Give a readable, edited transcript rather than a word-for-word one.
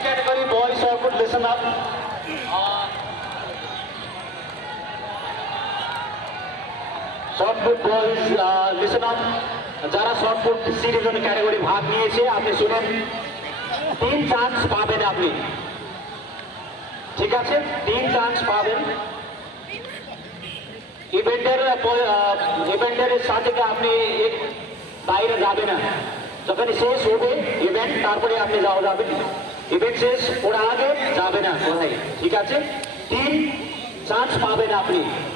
Category boys shot put, listen up. Shot put boys, listen up. যারা short put series category ভাগ নিয়েছে আপনি শুনেন, 3 চান্স পাবেন আপনি, ঠিক আছে? 3 চান্স পাবেন। ইভেন্টের সাথে আপনি বাইরে যাবে না, যখন শেষ হবে ইভেন্ট তারপরে আপনি যাওয়া যাবেন। ইভেন্ট শেষ ওরা আগে যাবে না কোথায়, ঠিক আছে? 3 চান্স পাবেন আপনি।